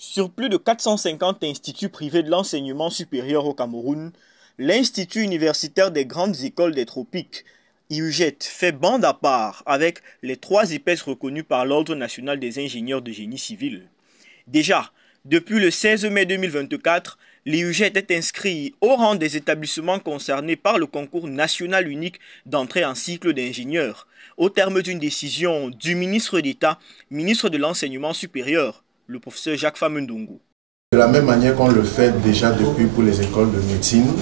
Sur plus de 450 instituts privés de l'enseignement supérieur au Cameroun, l'Institut universitaire des grandes écoles des tropiques, IUGET, fait bande à part avec les 3 IPES reconnus par l'Ordre national des ingénieurs de génie civil. Déjà, depuis le 16 mai 2024, l'IUGET est inscrit au rang des établissements concernés par le concours national unique d'entrée en cycle d'ingénieur, au terme d'une décision du ministre d'État, ministre de l'Enseignement supérieur, le professeur Jacques Famundongo. De la même manière qu'on le fait déjà depuis pour les écoles de médecine,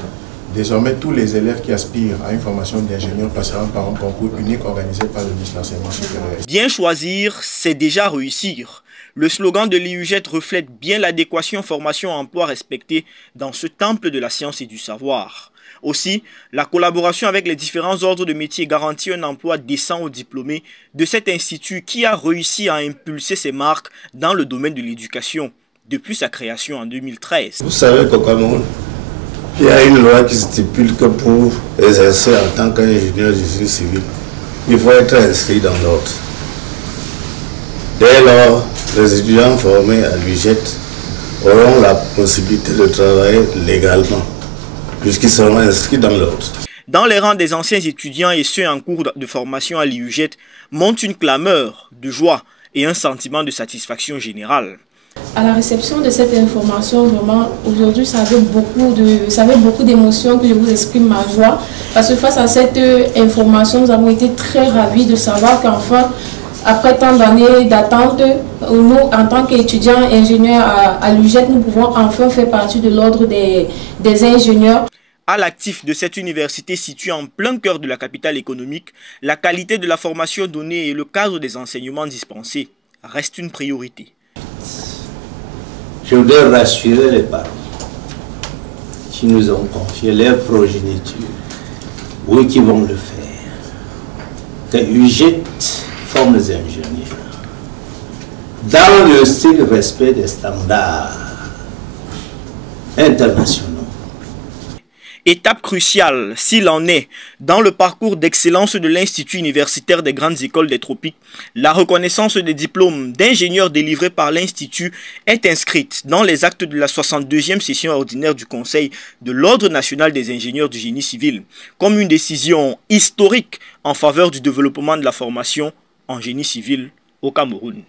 désormais tous les élèves qui aspirent à une formation d'ingénieur passeront par un concours unique organisé par le ministre de l'Enseignement supérieur. Bien choisir, c'est déjà réussir. Le slogan de l'IUGET reflète bien l'adéquation formation-emploi respectée dans ce temple de la science et du savoir. Aussi, la collaboration avec les différents ordres de métiers garantit un emploi décent aux diplômés de cet institut qui a réussi à impulser ses marques dans le domaine de l'éducation depuis sa création en 2013. Vous savez qu'au Cameroun, il y a une loi qui stipule que pour exercer en tant qu'ingénieur de génie civil, il faut être inscrit dans l'ordre. Dès lors, les étudiants formés à l'IUGET auront la possibilité de travailler légalement, puisqu'ils seront inscrits dans l'ordre. Dans les rangs des anciens étudiants et ceux en cours de formation à l'IUGET, monte une clameur de joie et un sentiment de satisfaction générale. À la réception de cette information, vraiment, aujourd'hui, ça avait beaucoup d'émotions que je vous exprime ma joie. Parce que face à cette information, nous avons été très ravis de savoir qu'enfin, après tant d'années d'attente, nous, en tant qu'étudiants ingénieurs à l'IUGET, nous pouvons enfin faire partie de l'ordre des ingénieurs. À l'actif de cette université située en plein cœur de la capitale économique, la qualité de la formation donnée et le cadre des enseignements dispensés restent une priorité. Je voudrais rassurer les parents qui nous ont confié leur progéniture, ou qui vont le faire, que l'IUGET forme les ingénieurs dans le strict respect des standards internationaux. Étape cruciale, s'il en est, dans le parcours d'excellence de l'Institut universitaire des grandes écoles des tropiques, la reconnaissance des diplômes d'ingénieurs délivrés par l'Institut est inscrite dans les actes de la 62e session ordinaire du Conseil de l'Ordre national des ingénieurs du génie civil, comme une décision historique en faveur du développement de la formation en génie civil au Cameroun.